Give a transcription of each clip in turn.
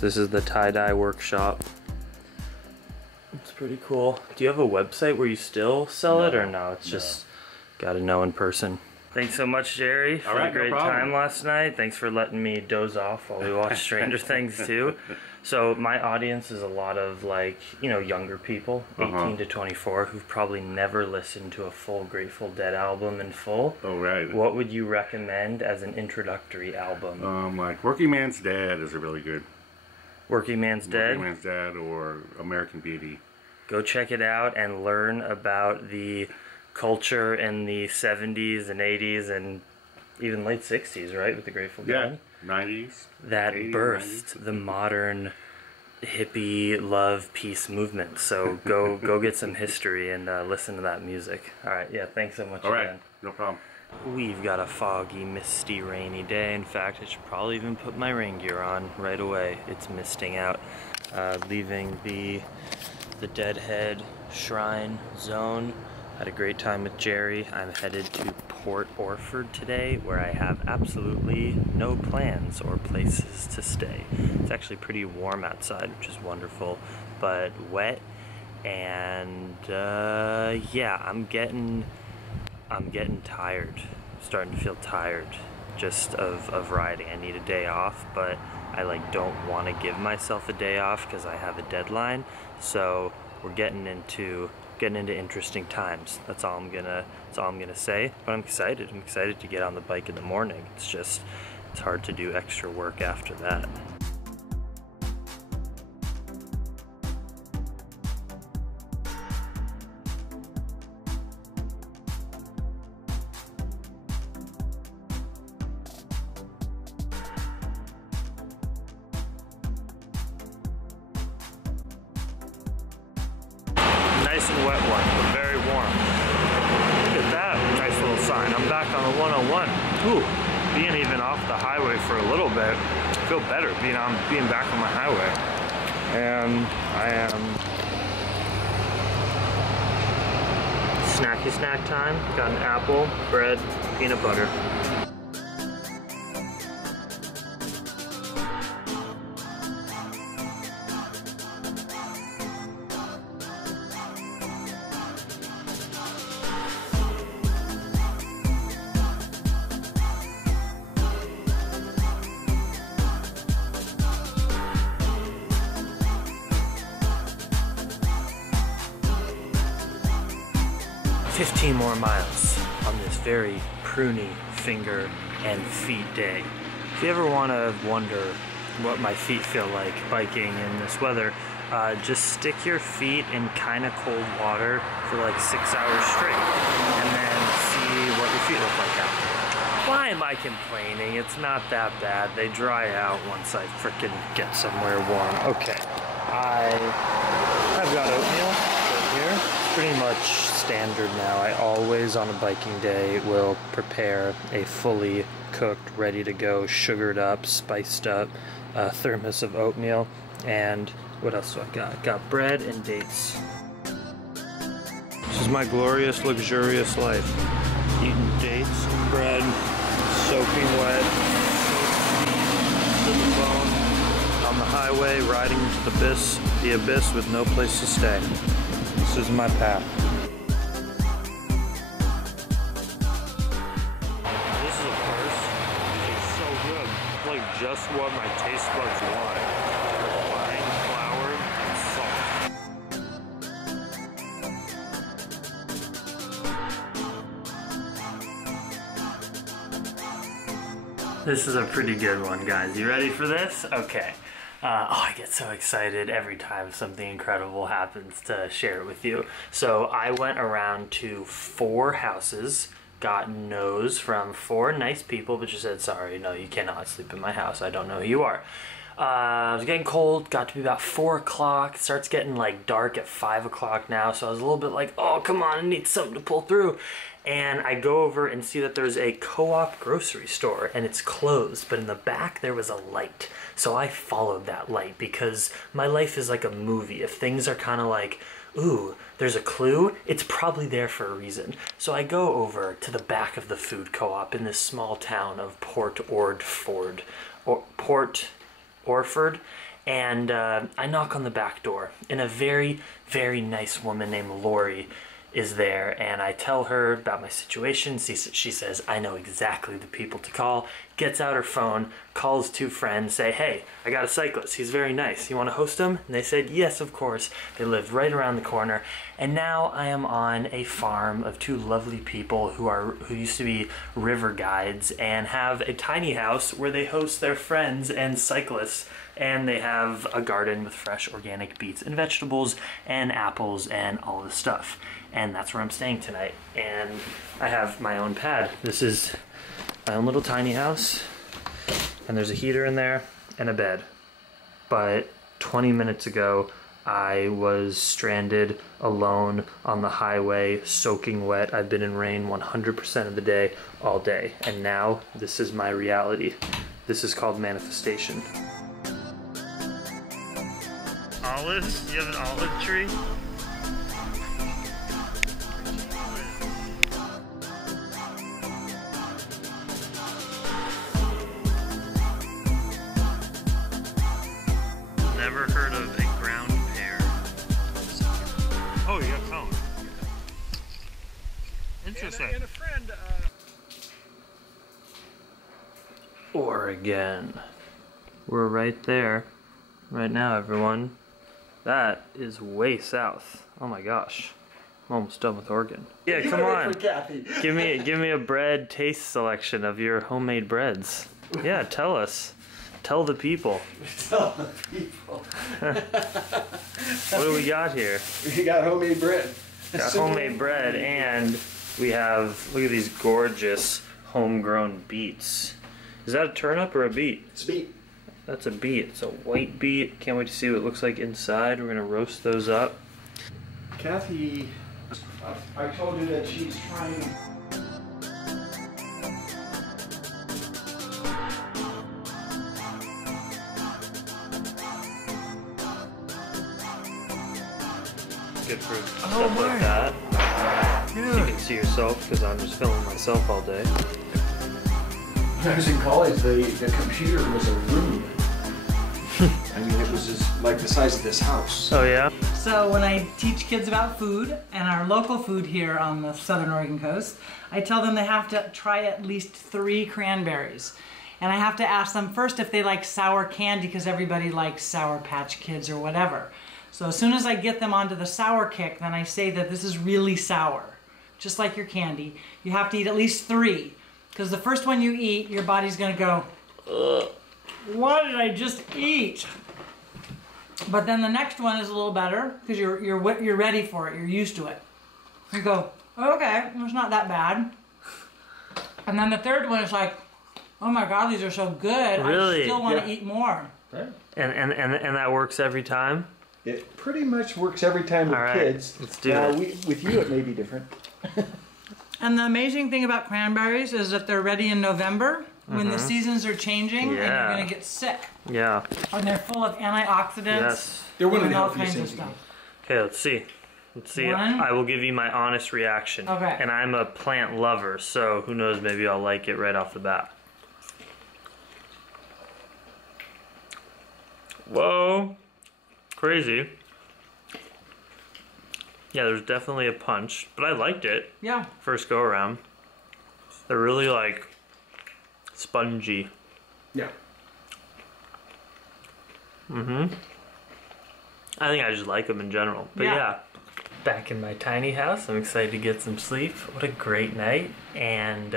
This is the tie-dye workshop. It's pretty cool. Do you have a website where you still sell it, or no? It's just gotta know in person. Thanks so much, Jerry, for the great time last night. Thanks for letting me doze off while we watched Stranger Things too. So my audience is a lot of, like, you know, younger people, 18 to 24, who've probably never listened to a full Grateful Dead album in full. Oh, right. What would you recommend as an introductory album? Like Working Man's Dad is a really good. Working Man's Dead? Working Man's Dad or American Beauty. Go check it out and learn about the culture in the 70s and 80s and even late 60s, right, with the Grateful Dead? Yeah, 90s. That 80s, birthed 90s. The modern hippie love peace movement. So go get some history and listen to that music. All right, yeah, thanks so much again. All right, no problem. We've got a foggy, misty, rainy day. In fact, I should probably even put my rain gear on right away. It's misting out. Leaving the Deadhead Shrine Zone. Had a great time with Jerry. I'm headed to Port Orford today, where I have absolutely no plans or places to stay. It's actually pretty warm outside, which is wonderful, but wet, and yeah, I'm getting tired. I'm starting to feel tired just of riding. I need a day off, but I don't want to give myself a day off because I have a deadline. So we're getting into interesting times. That's all I'm gonna say. But I'm excited. I'm excited to get on the bike in the morning. It's hard to do extra work after that. Nice and wet one, but very warm. Look at that nice little sign. I'm back on the 101. Ooh, being even off the highway for a little bit, I feel better being back on the highway. And I am snacky snack time. Got an apple, bread, peanut butter. 15 more miles on this very pruny finger and feet day. If you ever want to wonder what my feet feel like biking in this weather, just stick your feet in kind of cold water for like 6 hours straight and then see what your feet look like after. Why am I complaining? It's not that bad. They dry out once I frickin' get somewhere warm. Okay, I've got oatmeal right here. Pretty much standard now. I always on a biking day will prepare a fully cooked, ready to go, sugared up, spiced up thermos of oatmeal. And what else do I got? Got bread and dates. This is my glorious, luxurious life. Eating dates and bread, soaking wet, to the bone, on the highway, riding into the abyss with no place to stay. This is my path. This is a first. It's so good. It's like just what my taste buds want. Refined flour and salt. This is a pretty good one, guys. You ready for this? Okay. I get so excited every time something incredible happens to share it with you. So I went around to 4 houses, got no's from 4 nice people, but just said, sorry, no, you cannot sleep in my house. I don't know who you are. I was getting cold, got to be about 4 o'clock. It starts getting like dark at 5 o'clock now, so I was a little bit like, oh, come on, I need something to pull through. And I go over and see that there's a co-op grocery store and it's closed, but in the back there was a light. So I followed that light because my life is like a movie. If things are kind of like, ooh, there's a clue, it's probably there for a reason. So I go over to the back of the food co-op in this small town of Port Orford, And I knock on the back door, and a very, very nice woman named Lori is there, and I tell her about my situation. She says, I know exactly the people to call, gets out her phone, calls 2 friends, say, hey, I got a cyclist, he's very nice, you want to host him? And they said, yes, of course. They live right around the corner, and now I am on a farm of 2 lovely people who used to be river guides and have a tiny house where they host their friends and cyclists, and they have a garden with fresh organic beets and vegetables and apples and all the stuff. And that's where I'm staying tonight. And I have my own pad. This is my own little tiny house. And there's a heater in there and a bed. But 20 minutes ago, I was stranded alone on the highway, soaking wet. I've been in rain 100% of the day, all day. And now this is my reality. This is called manifestation. Olives? You have an olive tree? Never heard of a ground pear. Oh, you got cone. Interesting. And a friend, Oregon. We're right there. Right now, everyone. That is way south. Oh my gosh. I'm almost done with Oregon. Yeah, come on. Give me a bread taste selection of your homemade breads. Yeah, tell us. Tell the people. Tell the people. What do we got here? We got homemade bread. Got homemade bread, and we have, look at these gorgeous homegrown beets. Is that a turnip or a beet? It's beet. That's a beet. It's a white beet. Can't wait to see what it looks like inside. We're gonna roast those up. Kathy, I told you that she's trying. Good for stuff like that. So you can see yourself, because I'm just filming myself all day. When I was in college, the computer was a room. I mean, it was just like the size of this house. Oh yeah? So when I teach kids about food, and our local food here on the southern Oregon coast, I tell them they have to try at least 3 cranberries. And I have to ask them first if they like sour candy, because everybody likes Sour Patch Kids or whatever. So as soon as I get them onto the sour kick, then I say that this is really sour. Just like your candy. You have to eat at least 3. Because the first one you eat, your body's gonna go, ugh, what did I just eat? But then the next one is a little better, because you're ready for it, you're used to it. You go, okay, it's not that bad. And then the third one is like, oh my god, these are so good, really? I still want to eat more. Right. And that works every time? It pretty much works every time with kids. Let's do it. With you, it may be different. And the amazing thing about cranberries is that they're ready in November, when the seasons are changing, and you're going to get sick. Yeah. And they're full of antioxidants. Yes. They're one of the all healthiest kinds of things. stuff. Okay, let's see. Let's see. One. I will give you my honest reaction. Okay. And I'm a plant lover, so who knows, maybe I'll like it right off the bat. Whoa. Crazy. Yeah, there's definitely a punch, but I liked it. Yeah. First go around. They're really like spongy. Yeah. I think I just like them in general. But yeah. Back in my tiny house, I'm excited to get some sleep. What a great night. And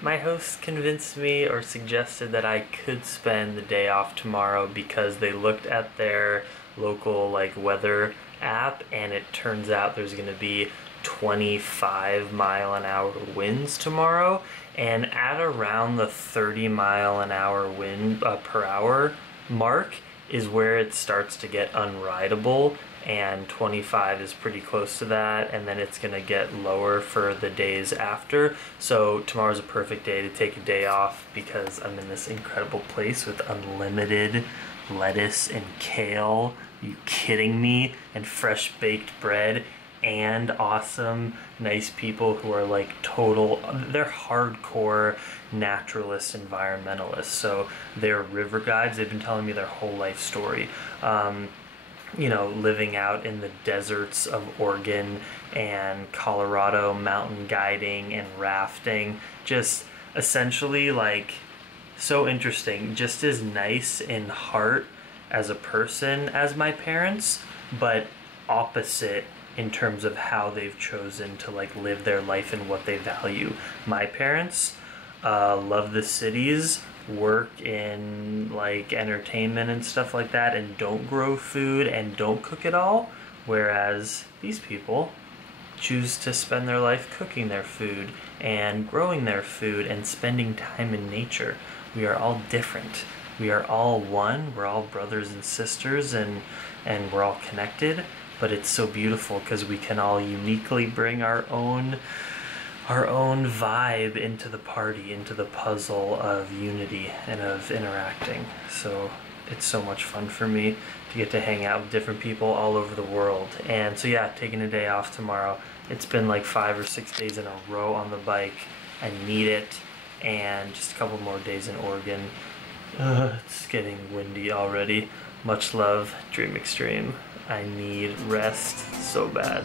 my host convinced me or suggested that I could spend the day off tomorrow because they looked at their local weather app, and it turns out there's going to be 25-mile-an-hour winds tomorrow, and at around the 30-mile-an-hour wind per hour mark is where it starts to get unrideable, and 25 is pretty close to that, and then it's going to get lower for the days after. So tomorrow's a perfect day to take a day off because I'm in this incredible place with unlimited lettuce and kale. Are you kidding me? And fresh baked bread and awesome, nice people who are like they're hardcore naturalist environmentalists. So they're river guides. They've been telling me their whole life story. You know, living out in the deserts of Oregon and Colorado, mountain guiding and rafting. Just essentially like so interesting, just as nice in heart as a person as my parents, but opposite in terms of how they've chosen to like live their life and what they value. My parents love the cities, work in like entertainment and stuff like that, and don't grow food and don't cook it all, whereas these people choose to spend their life cooking their food and growing their food and spending time in nature. We are all different. We are all one. We're all brothers and sisters, and we're all connected. But it's so beautiful because we can all uniquely bring our own vibe into the party, into the puzzle of unity and of interacting. So it's so much fun for me to get to hang out with different people all over the world. And so yeah, taking a day off tomorrow. It's been like 5 or 6 days in a row on the bike. I need it. And just a couple more days in Oregon. It's getting windy already. Much love, Dream Extreme. I need rest so bad.